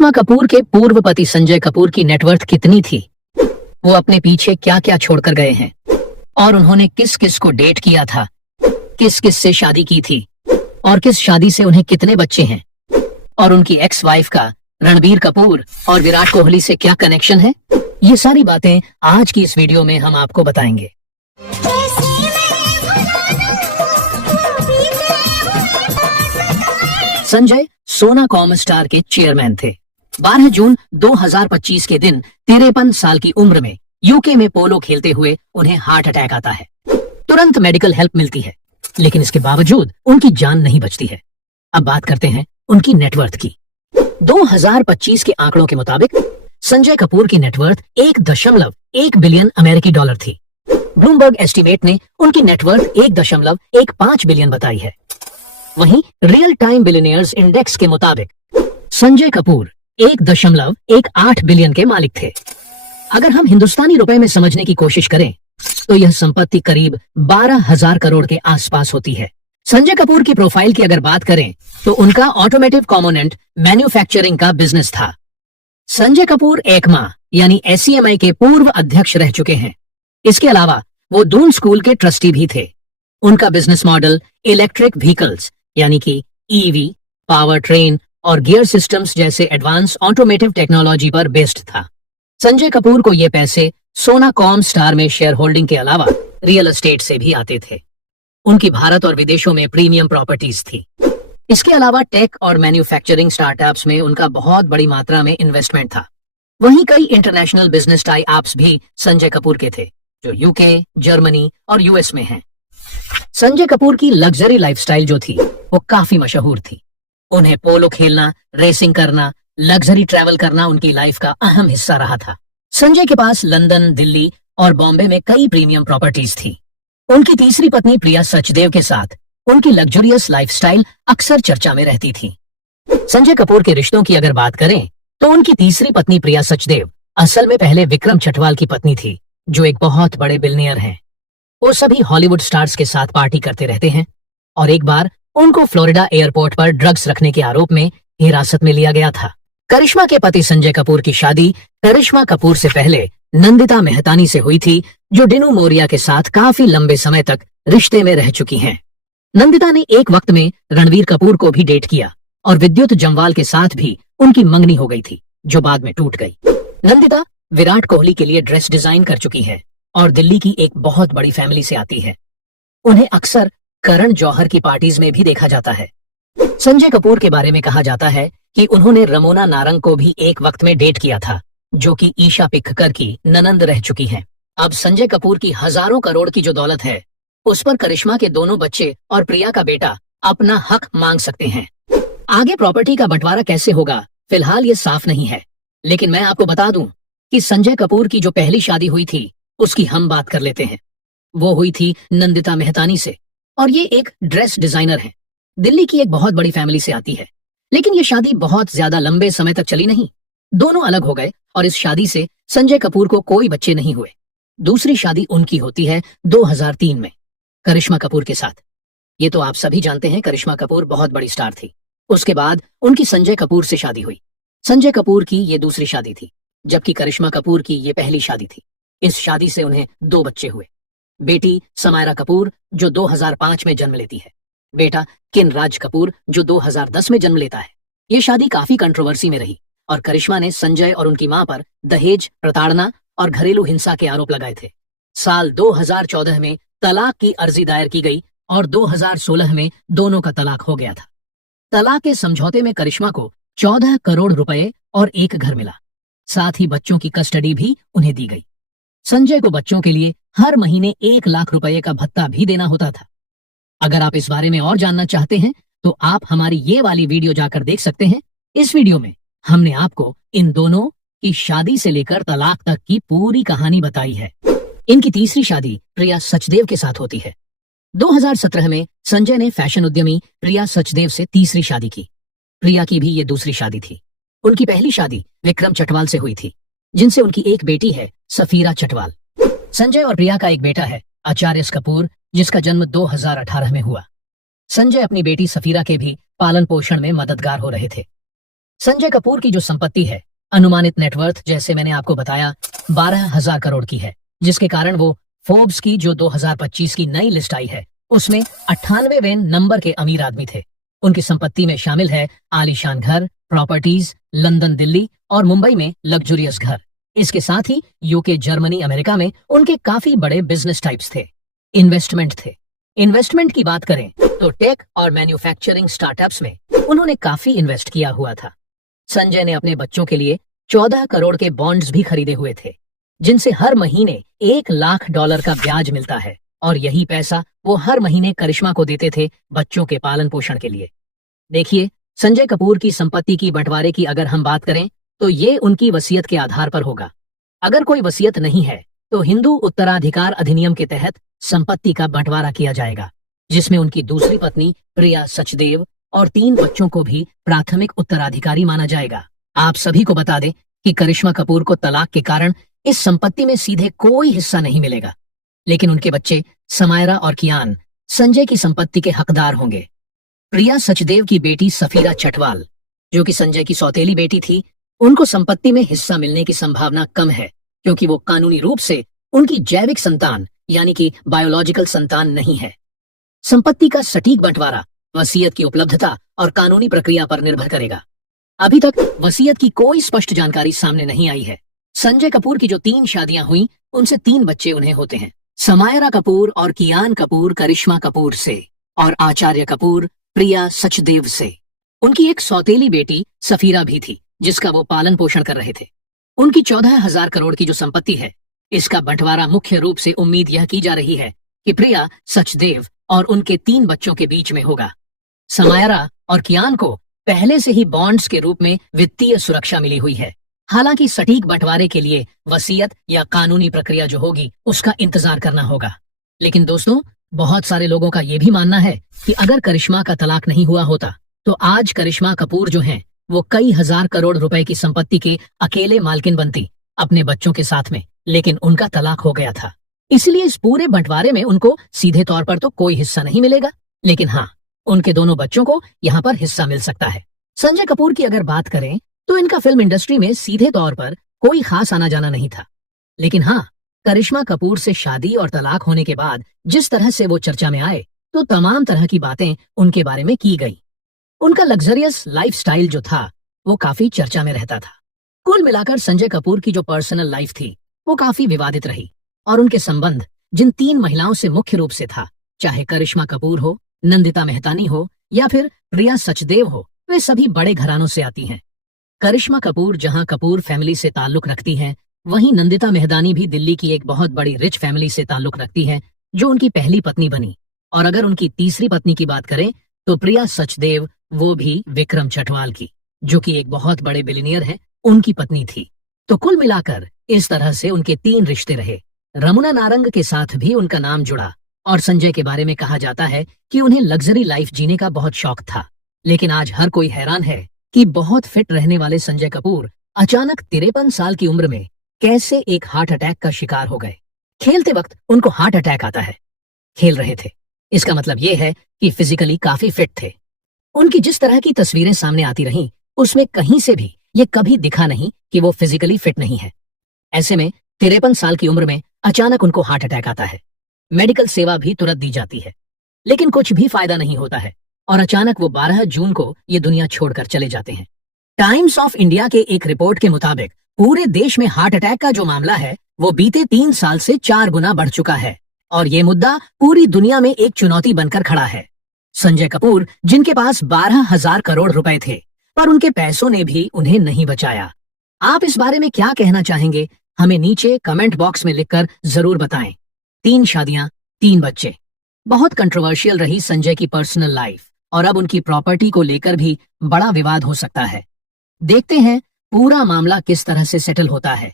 करिश्मा कपूर के पूर्व पति संजय कपूर की नेटवर्थ कितनी थी, वो अपने पीछे क्या क्या छोड़कर गए हैं, और उन्होंने किस किस को डेट किया था, किस किस से शादी की थी, और किस शादी से उन्हें कितने बच्चे हैं, और उनकी एक्स वाइफ का रणबीर कपूर और विराट कोहली से क्या कनेक्शन है, ये सारी बातें आज की इस वीडियो में हम आपको बताएंगे। संजय सोनाकॉम स्टार के चेयरमैन थे। 12 जून 2025 के दिन 53 साल की उम्र में यूके में पोलो खेलते हुए उन्हें हार्ट अटैक आता है। तुरंत मेडिकल हेल्प मिलती है, लेकिन इसके बावजूद उनकी जान नहीं बचती है। अब बात करते हैं उनकी नेटवर्थ की। 2025 के आंकड़ों के मुताबिक संजय कपूर की नेटवर्थ 1.1 बिलियन अमेरिकी डॉलर थी। ब्लूमबर्ग एस्टीमेट ने उनकी नेटवर्थ 1.15 बिलियन बताई है। वहीं रियल टाइम बिलियनियर्स इंडेक्स के मुताबिक संजय कपूर 1.18 बिलियन के मालिक थे। अगर हम हिंदुस्तानी रुपए में समझने की कोशिश करें तो यह संपत्ति करीब 12,000 करोड़ के आसपास होती है। संजय कपूर की प्रोफाइल की अगर बात करें तो उनका ऑटोमेटिव कॉम्पोनेंट मैन्युफैक्चरिंग का बिजनेस था। संजय कपूर एकमा यानी एसीएमआई के पूर्व अध्यक्ष रह चुके हैं। इसके अलावा वो दून स्कूल के ट्रस्टी भी थे। उनका बिजनेस मॉडल इलेक्ट्रिक व्हीकल्स यानी कि ईवी, पावर ट्रेन और गियर सिस्टम्स जैसे एडवांस ऑटोमेटिव टेक्नोलॉजी पर बेस्ड था। संजय कपूर को ये पैसे सोनाकॉम स्टार में शेयर होल्डिंग के अलावा रियल एस्टेट से भी आते थे। उनकी भारत और विदेशों में प्रीमियम प्रॉपर्टीज थी। इसके अलावा टेक और मैन्युफैक्चरिंग स्टार्टअप्स में उनका बहुत बड़ी मात्रा में इन्वेस्टमेंट था। वहीं कई इंटरनेशनल बिजनेस टाई अप्स भी संजय कपूर के थे, जो यूके, जर्मनी और यूएस में हैं। संजय कपूर की लग्जरी लाइफस्टाइल जो थी वो काफी मशहूर थी। उन्हें पोलो खेलना, रेसिंग करना, लग्जरी ट्रैवल करना उनकी लाइफ का अहम हिस्सा रहा था। संजय के पास लंदन, दिल्ली और बॉम्बे में कई प्रीमियम प्रॉपर्टीज थी। उनकी तीसरी पत्नी प्रिया सचदेव के साथ उनकी लग्जरियस लाइफस्टाइल अक्सर चर्चा में रहती थी। संजय कपूर के रिश्तों की अगर बात करें तो उनकी तीसरी पत्नी प्रिया सचदेव असल में पहले विक्रम छठवाल की पत्नी थी, जो एक बहुत बड़े बिलियनियर हैं। वो सभी हॉलीवुड स्टार्स के साथ पार्टी करते रहते हैं और एक बार उनको फ्लोरिडा एयरपोर्ट पर ड्रग्स रखने के आरोप में हिरासत में लिया गया था। करिश्मा के पति संजय कपूर की शादी करिश्मा कपूर से पहले नंदिता मेहतानी से हुई थी, जो डिनू मोरिया के साथ काफी लंबे समय तक रिश्ते में रह चुकी हैं। नंदिता ने एक वक्त में रणबीर कपूर को भी डेट किया और विद्युत जम्वाल के साथ भी उनकी मंगनी हो गई थी, जो बाद में टूट गई। नंदिता विराट कोहली के लिए ड्रेस डिजाइन कर चुकी है और दिल्ली की एक बहुत बड़ी फैमिली से आती है। उन्हें अक्सर करण जौहर की पार्टीज में भी देखा जाता है। संजय कपूर के बारे में कहा जाता है कि उन्होंने रमोना नारंग को भी एक वक्त में डेट किया था, जो कि ईशा पिक्कर की ननंद रह चुकी हैं। अब संजय कपूर की हजारों करोड़ की जो दौलत है, उस पर करिश्मा के दोनों बच्चे और प्रिया का बेटा अपना हक मांग सकते हैं। आगे प्रॉपर्टी का बंटवारा कैसे होगा, फिलहाल ये साफ नहीं है, लेकिन मैं आपको बता दूं कि संजय कपूर की जो पहली शादी हुई थी उसकी हम बात कर लेते हैं। वो हुई थी नंदिता मेहतानी से, और ये एक ड्रेस डिजाइनर है। दिल्ली की एक बहुत बड़ी फैमिली से आती है, लेकिन ये शादी बहुत ज्यादा लंबे समय तक चली नहीं। दोनों अलग हो गए और इस शादी से संजय कपूर को कोई बच्चे नहीं हुए। दूसरी शादी उनकी होती है 2003 में करिश्मा कपूर के साथ। ये तो आप सभी जानते हैं, करिश्मा कपूर बहुत बड़ी स्टार थी। उसके बाद उनकी संजय कपूर से शादी हुई। संजय कपूर की ये दूसरी शादी थी, जबकि करिश्मा कपूर की ये पहली शादी थी। इस शादी से उन्हें 2 बच्चे हुए। बेटी समायरा कपूर, जो 2005 में जन्म लेती है, बेटा किन राज कपूर, जो 2010 में जन्म लेता है। ये शादी काफी कंट्रोवर्सी में रही और करिश्मा ने संजय और उनकी मां पर दहेज, प्रताड़ना और घरेलू हिंसा के आरोप लगाए थे। साल 2014 में तलाक की अर्जी दायर की गई और 2016 में दोनों का तलाक हो गया था। तलाक के समझौते में करिश्मा को 14 करोड़ रुपए और एक घर मिला। साथ ही बच्चों की कस्टडी भी उन्हें दी गई। संजय को बच्चों के लिए हर महीने 1 लाख रुपए का भत्ता भी देना होता था। अगर आप इस बारे में और जानना चाहते हैं तो आप हमारी ये वाली वीडियो जाकर देख सकते हैं। इस वीडियो में हमने आपको इन दोनों की शादी से लेकर तलाक तक की पूरी कहानी बताई है। इनकी तीसरी शादी प्रिया सचदेव के साथ होती है। 2017 में संजय ने फैशन उद्यमी प्रिया सचदेव से तीसरी शादी की। प्रिया की भी ये दूसरी शादी थी। उनकी पहली शादी विक्रम चटवाल से हुई थी, जिनसे उनकी एक बेटी है सफीरा चटवाल। संजय और प्रिया का एक बेटा है आचार्य कपूर, जिसका जन्म 2018 में हुआ। संजय अपनी बेटी सफीरा के भी पालन पोषण में मददगार हो रहे थे। संजय कपूर की जो संपत्ति है, अनुमानित नेटवर्थ जैसे मैंने आपको बताया 12,000 करोड़ की है, जिसके कारण वो फोर्ब्स की जो 2025 की नई लिस्ट आई है उसमें 98वें नंबर के अमीर आदमी थे। उनकी संपत्ति में शामिल है आलीशान घर, प्रॉपर्टीज, लंदन, दिल्ली और मुंबई में लग्जूरियस घर। इसके साथ ही यूके, जर्मनी, अमेरिका में उनके काफी बड़े बिजनेस टाइप्स थे, इन्वेस्टमेंट थे। इन्वेस्टमेंट की बात करें तो टेक और मैन्युफैक्चरिंग स्टार्टअप्स में उन्होंने काफी इन्वेस्ट किया हुआ था। संजय ने अपने बच्चों के लिए 14 करोड़ के बॉन्ड्स भी खरीदे हुए थे, जिनसे हर महीने $1 लाख का ब्याज मिलता है और यही पैसा वो हर महीने करिश्मा को देते थे बच्चों के पालन पोषण के लिए। देखिए, संजय कपूर की संपत्ति की बंटवारे की अगर हम बात करें तो ये उनकी वसीयत के आधार पर होगा। अगर कोई वसीयत नहीं है तो हिंदू उत्तराधिकार अधिनियम के तहत संपत्ति का बंटवारा किया जाएगा, जिसमें उनकी दूसरी पत्नी प्रिया सचदेव और 3 बच्चों को भी प्राथमिक उत्तराधिकारी माना जाएगा। आप सभी को बता दें कि करिश्मा कपूर को तलाक के कारण इस संपत्ति में सीधे कोई हिस्सा नहीं मिलेगा, लेकिन उनके बच्चे समायरा और कियान संजय की संपत्ति के हकदार होंगे। प्रिया सचदेव की बेटी सफीरा चटवाल, जो कि संजय की सौतेली बेटी थी, उनको संपत्ति में हिस्सा मिलने की संभावना कम है, क्योंकि वो कानूनी रूप से उनकी जैविक संतान यानी कि बायोलॉजिकल संतान नहीं है। संपत्ति का सटीक बंटवारा वसीयत की उपलब्धता और कानूनी प्रक्रिया पर निर्भर करेगा। अभी तक वसीयत की कोई स्पष्ट जानकारी सामने नहीं आई है। संजय कपूर की जो 3 शादियां हुई, उनसे 3 बच्चे उन्हें होते हैं, समायरा कपूर और कियान कपूर करिश्मा कपूर से और आचार्य कपूर प्रिया सचदेव से। उनकी एक सौतेली बेटी सफीरा भी थी, जिसका वो पालन पोषण कर रहे थे। उनकी 14,000 करोड़ की जो संपत्ति है, इसका बंटवारा मुख्य रूप से उम्मीद यह की जा रही है कि प्रिया सचदेव और उनके 3 बच्चों के बीच में होगा। समायरा और कियान को पहले से ही बॉन्ड्स के रूप में वित्तीय सुरक्षा मिली हुई है। हालांकि सटीक बंटवारे के लिए वसीयत या कानूनी प्रक्रिया जो होगी उसका इंतजार करना होगा। लेकिन दोस्तों, बहुत सारे लोगों का यह भी मानना है कि अगर करिश्मा का तलाक नहीं हुआ होता तो आज करिश्मा कपूर जो हैं वो कई हजार करोड़ रुपए की संपत्ति के अकेले मालकिन बनती अपने बच्चों के साथ में, लेकिन उनका तलाक हो गया था। इसलिए इस पूरे बंटवारे में उनको सीधे तौर पर तो कोई हिस्सा नहीं मिलेगा, लेकिन हाँ, उनके दोनों बच्चों को यहाँ पर हिस्सा मिल सकता है। संजय कपूर की अगर बात करें तो इनका फिल्म इंडस्ट्री में सीधे तौर पर कोई खास आना जाना नहीं था, लेकिन हाँ, करिश्मा कपूर से शादी और तलाक होने के बाद जिस तरह से वो चर्चा में आए तो तमाम तरह की बातें उनके बारे में की गई। उनका लग्जरियस लाइफस्टाइल जो था वो काफी चर्चा में रहता था। कुल मिलाकर संजय कपूर की जो पर्सनल लाइफ थी वो काफी विवादित रही और उनके संबंध जिन 3 महिलाओं से मुख्य रूप से था, चाहे करिश्मा कपूर हो, नंदिता मेहतानी हो या फिर प्रिया सचदेव हो, वे सभी बड़े घरानों से आती हैं। करिश्मा कपूर जहां कपूर फैमिली से ताल्लुक रखती हैं, वहीं नंदिता मेहतानी भी दिल्ली की एक बहुत बड़ी रिच फैमिली से ताल्लुक रखती हैं, जो उनकी पहली पत्नी बनी। और अगर उनकी तीसरी पत्नी की बात करें तो प्रिया सचदेव, वो भी विक्रम चटवाल की, जो कि एक बहुत बड़े बिलियनियर हैं, उनकी पत्नी थी। तो कुल मिलाकर इस तरह से उनके 3 रिश्ते रहे। रमुना नारंग के साथ भी उनका नाम जुड़ा और संजय के बारे में कहा जाता है कि उन्हें लग्जरी लाइफ जीने का बहुत शौक था। लेकिन आज हर कोई हैरान है कि बहुत फिट रहने वाले संजय कपूर अचानक 53 साल की उम्र में कैसे एक हार्ट अटैक का शिकार हो गए। खेलते वक्त उनको हार्ट अटैक आता है, खेल रहे थे, इसका मतलब ये है कि फिजिकली काफी फिट थे। उनकी जिस तरह की तस्वीरें सामने आती रहीं, उसमें कहीं से भी ये कभी दिखा नहीं कि वो फिजिकली फिट नहीं है। ऐसे में 53 साल की उम्र में अचानक उनको हार्ट अटैक आता है। मेडिकल सेवा भी तुरंत दी जाती है, लेकिन कुछ भी फायदा नहीं होता है और अचानक वो 12 जून को ये दुनिया छोड़कर चले जाते हैं। टाइम्स ऑफ इंडिया के एक रिपोर्ट के मुताबिक पूरे देश में हार्ट अटैक का जो मामला है वो बीते 3 साल से 4 गुना बढ़ चुका है और ये मुद्दा पूरी दुनिया में एक चुनौती बनकर खड़ा है। संजय कपूर, जिनके पास 12,000 करोड़ रुपए थे, पर उनके पैसों ने भी उन्हें नहीं बचाया। आप इस बारे में क्या कहना चाहेंगे? हमें नीचे कमेंट बॉक्स में लिखकर जरूर बताएं। 3 शादियां, 3 बच्चे, बहुत कंट्रोवर्शियल रही संजय की पर्सनल लाइफ और अब उनकी प्रॉपर्टी को लेकर भी बड़ा विवाद हो सकता है। देखते हैं पूरा मामला किस तरह से सेटल होता है।